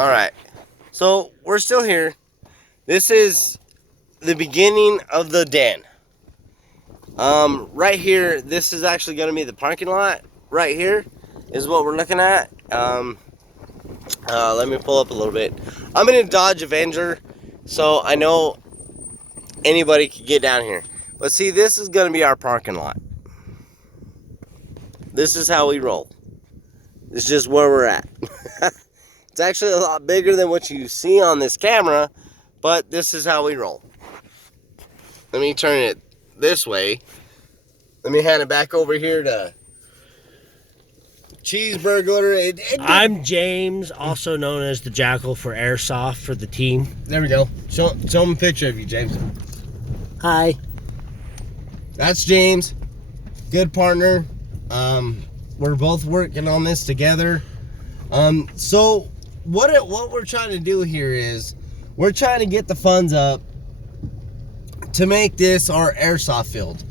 All right. So we're still here. This is the beginning of the den. Right here, this is actually going to be the parking lot. Right here is what we're looking at. Let me pull up a little bit. I'm in a Dodge Avenger, so I know anybody could get down here. But see, this is going to be our parking lot. This is how we roll. This is just where we're at. It's actually a lot bigger than what you see on this camera, but this is how we roll. Let me turn it this way. Let me hand it back over here to Cheeseburglar. I'm James, also known as the Jackal for airsoft for the team. There we go. Show them a picture of you, James. Hi. That's James. Good partner. We're both working on this together. So what we're trying to do here is we're trying to get the funds up to make this our airsoft field.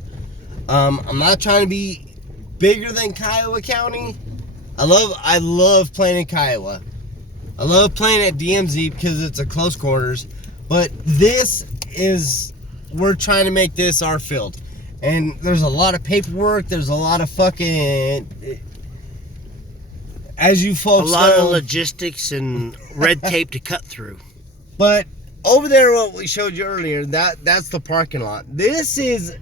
I'm not trying to be bigger than Kiowa County. I love playing in Kiowa. I love playing at DMZ because it's a close quarters. But we're trying to make this our field. And there's a lot of paperwork. There's a lot of fucking, as you folks know, a lot of logistics and red tape to cut through. But over there, what we showed you earlier, that's the parking lot. This is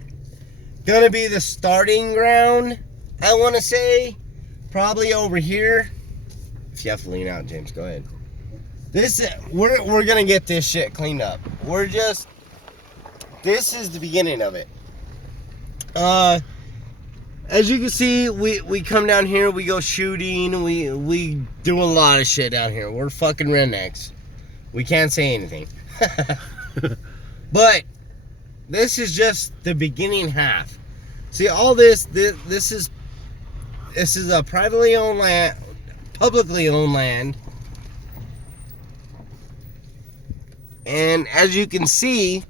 gonna be the starting ground. I want to say, probably over here. If you have to lean out, James, go ahead. We're gonna get this shit cleaned up. This is the beginning of it. As you can see, we come down here, we go shooting, we do a lot of shit down here. We're fucking rednecks. We can't say anything. But this is just the beginning half. See, all this is a privately owned land, publicly owned land. And as you can see,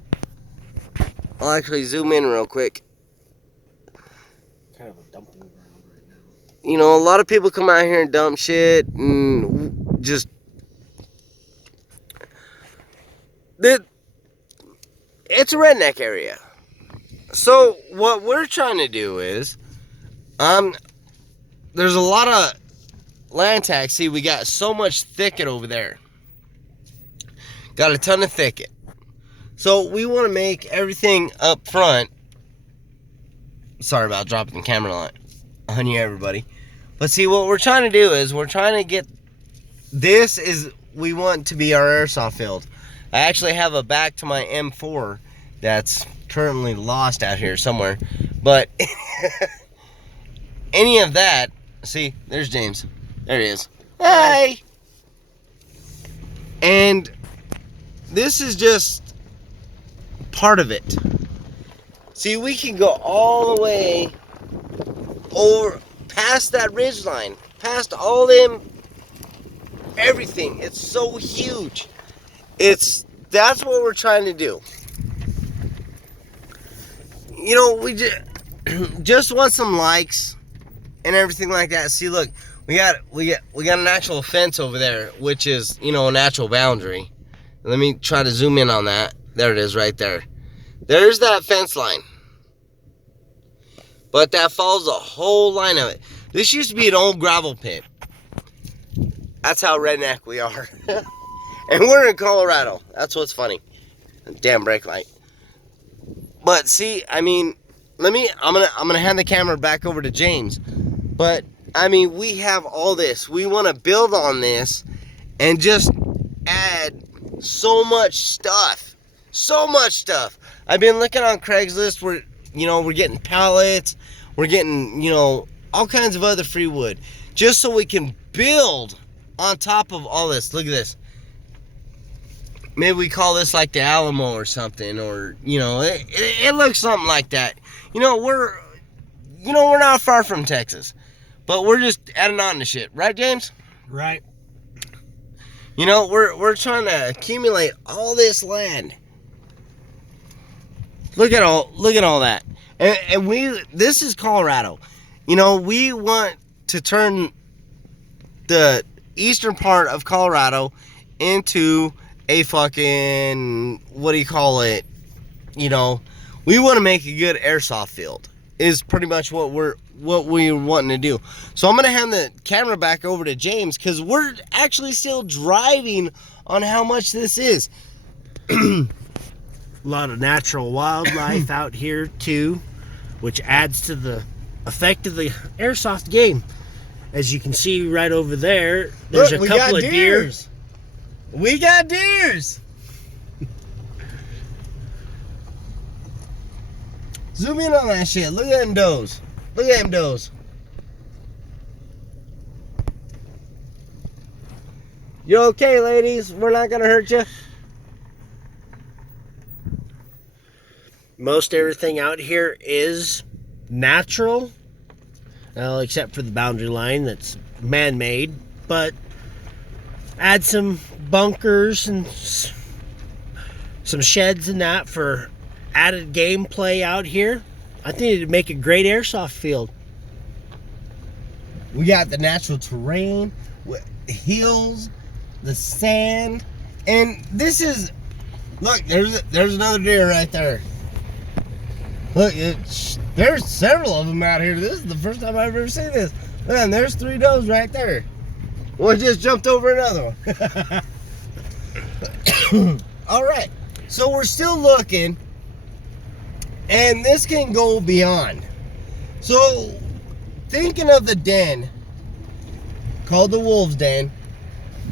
I'll actually zoom in real quick. Kind of a dumping ground right now. You know, a lot of people come out here and dump shit and just it's a redneck area. So what we're trying to do is, there's a lot of land tax. See, we got so much thicket over there. Got a ton of thicket. So we want to make everything up front. Sorry about dropping the camera on you, everybody. But see, what we're trying to do is we're trying to get we want to be our airsoft field. I actually have a back to my M4 that's currently lost out here somewhere. But any of that, see, there's James. There he is. Hi! And this is just part of it. See, we can go all the way over past that ridge line, past all them, everything. It's so huge. That's what we're trying to do. You know, we just want some likes and everything like that. See, look, we got an actual fence over there, which is, you know, a natural boundary. Let me try to zoom in on that. There it is, right there. There's that fence line. But that follows the whole line of it. This used to be an old gravel pit. That's how redneck we are. And we're in Colorado. That's what's funny. Damn brake light. But see, I mean, I'm gonna hand the camera back over to James. But I mean, we have all this. We want to build on this and just add so much stuff. So much stuff. I've been looking on Craigslist. We're getting pallets. We're getting, you know, all kinds of other free wood. Just so we can build on top of all this. Look at this. Maybe we call this like the Alamo or something. Or, you know, it looks something like that. You know, we're not far from Texas. But we're just adding on to shit. Right, James? Right. You know, we're trying to accumulate all this land. Look at all that. And this is Colorado. You know, we want to turn the eastern part of Colorado into a fucking, what do you call it? You know, we want to make a good airsoft field is pretty much what we're wanting to do. So I'm going to hand the camera back over to James because we're actually still driving on how much this is. A lot of natural wildlife out here too, which adds to the effect of the airsoft game. As you can see right over there, there's a couple of deer. We got deers. Zoom in on that shit. Look at them does. Look at them does. You okay, ladies? We're not gonna hurt you. Most everything out here is natural, except for the boundary line that's man-made, but add some bunkers and some sheds and that for added gameplay out here. I think it'd make a great airsoft field. We got the natural terrain, hills, the sand, and this is, look, there's another deer right there. Look, there's several of them out here. This is the first time I've ever seen this. Man, there's 3 does right there. One just jumped over another one. All right, so we're still looking, and this can go beyond. So, thinking of the den, called the Wolves Den,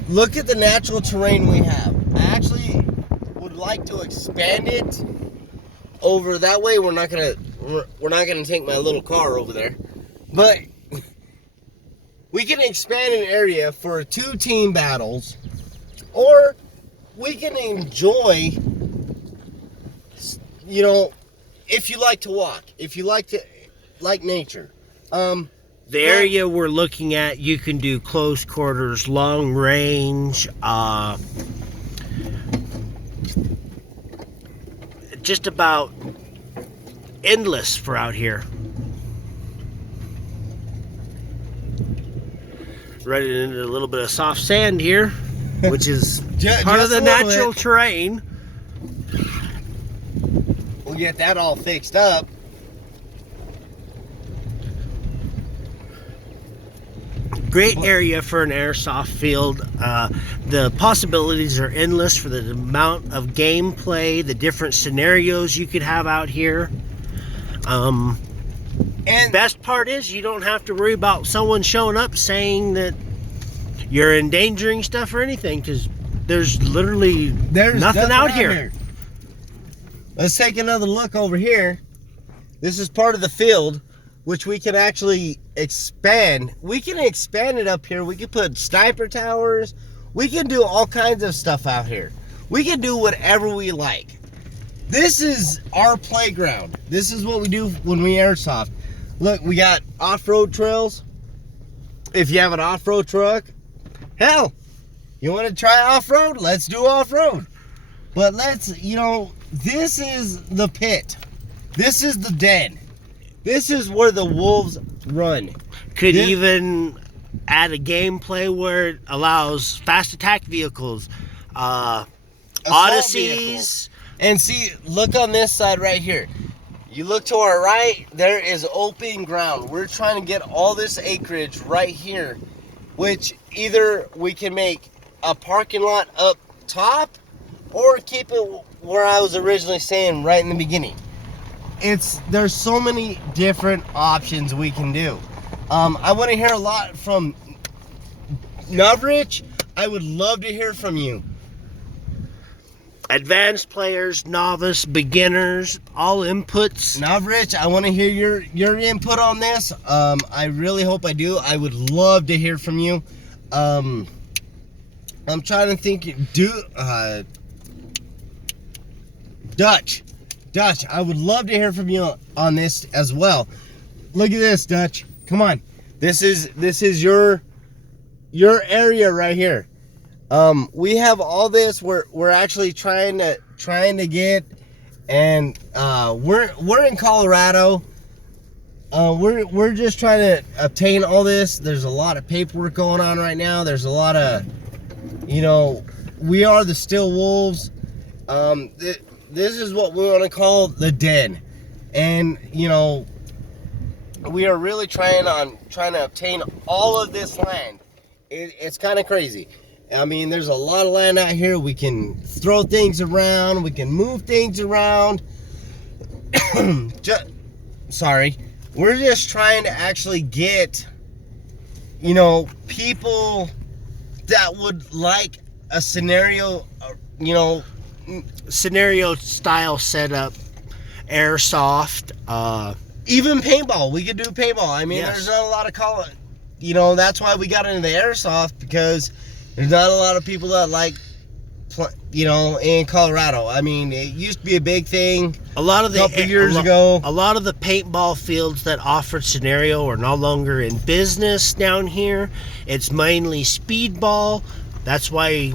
look at the natural terrain we have. I actually would like to expand it over that way. We're not gonna take my little car over there, but we can expand an area for 2 team battles, or we can enjoy, you know, if you like to walk, if you like nature. The area we're looking at, you can do close quarters, long range, just about endless for out here. Running into a little bit of soft sand here, which is part of the natural terrain. We'll get that all fixed up. Great area for an airsoft field. The possibilities are endless for the amount of gameplay, the different scenarios you could have out here. And best part is you don't have to worry about someone showing up saying that you're endangering stuff or anything, because there's literally nothing out here. Let's take another look over here. This is part of the field, which we can actually expand. We can expand it up here. We can put sniper towers. We can do all kinds of stuff out here. We can do whatever we like. This is our playground. This is what we do when we airsoft. Look, we got off-road trails. If you have an off-road truck, hell, you want to try off-road? Let's do off-road. But let's, you know, this is the pit. This is the den. This is where the wolves run. Could even add a gameplay where it allows fast attack vehicles, Odysseys. And see, look on this side right here. You look to our right, there is open ground. We're trying to get all this acreage right here, which either we can make a parking lot up top or keep it where I was originally saying right in the beginning. There's so many different options we can do. I want to hear a lot from Novrich. I would love to hear from you. Advanced players, novice, beginners, all inputs. Novrich, I want to hear your input on this. I really hope I do. I would love to hear from you. I'm trying to think. Dutch, I would love to hear from you on this as well. Look at this, Dutch. Come on. This is your area right here. We have all this. We're actually trying to get, and we're in Colorado. We're just trying to obtain all this. There's a lot of paperwork going on right now. There's a lot of, you know, we are the Steel Wolves. This is what we want to call the den. And, you know, we are really trying to obtain all of this land. It's kind of crazy. I mean, there's a lot of land out here. We can throw things around. We can move things around. Sorry. We're just trying to actually get, you know, people that would like a scenario, you know, scenario style setup, airsoft, even paintball. We could do paintball. I mean, yes. There's not a lot of color. You know, that's why we got into the airsoft, because there's not a lot of people that like, you know, in Colorado. I mean, it used to be a big thing. A lot of the couple years ago. A lot of the paintball fields that offered scenario are no longer in business down here. It's mainly speedball. That's why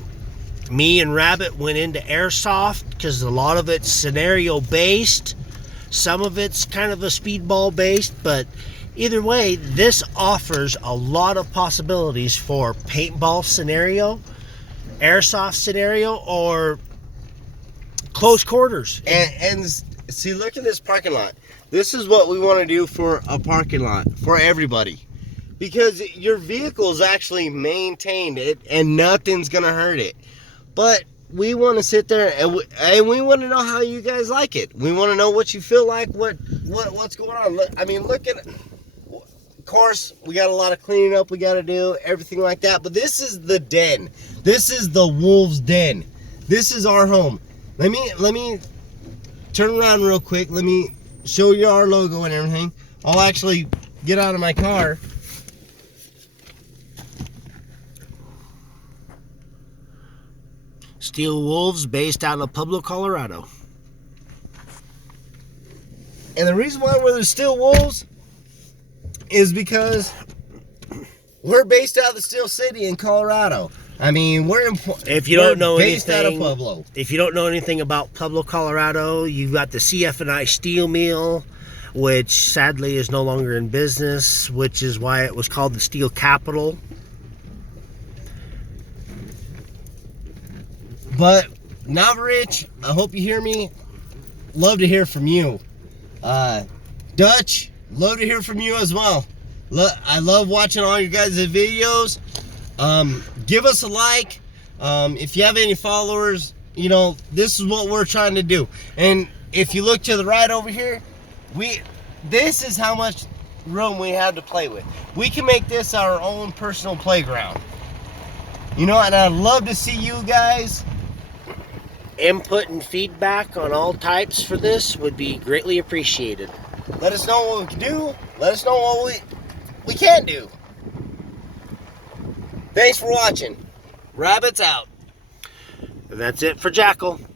me and Rabbit went into airsoft, because a lot of it's scenario based. Some of it's kind of a speedball based, but either way, this offers a lot of possibilities for paintball scenario, airsoft scenario, or close quarters. And see, look at this parking lot. This is what we want to do for a parking lot for everybody, because your vehicle is actually maintained it and nothing's gonna hurt it. But we want to sit there and we want to know how you guys like it. We want to know what you feel like, what's going on. I mean, look at, of course, we got a lot of cleaning up we got to do, everything like that. But this is the den. This is the Wolves' Den. This is our home. Let me turn around real quick. Let me show you our logo and everything. I'll actually get out of my car. Steel Wolves, based out of Pueblo, Colorado. And the reason why we're the Steel Wolves is because we're based out of the Steel City in Colorado. I mean, if you don't know based anything, out of Pueblo. If you don't know anything about Pueblo, Colorado, you've got the CF&I Steel Mill, which sadly is no longer in business, which is why it was called the Steel Capital. But Navarich, I hope you hear me. Love to hear from you. Dutch, love to hear from you as well. I love watching all your guys' videos. Give us a like. If you have any followers, you know, this is what we're trying to do. And if you look to the right over here, this is how much room we have to play with. We can make this our own personal playground. You know, and I'd love to see you guys. Input and feedback on all types for this would be greatly appreciated. Let us know what we can do. Let us know what we can't do. Thanks for watching. Rabbit's out. And that's it for Jackal.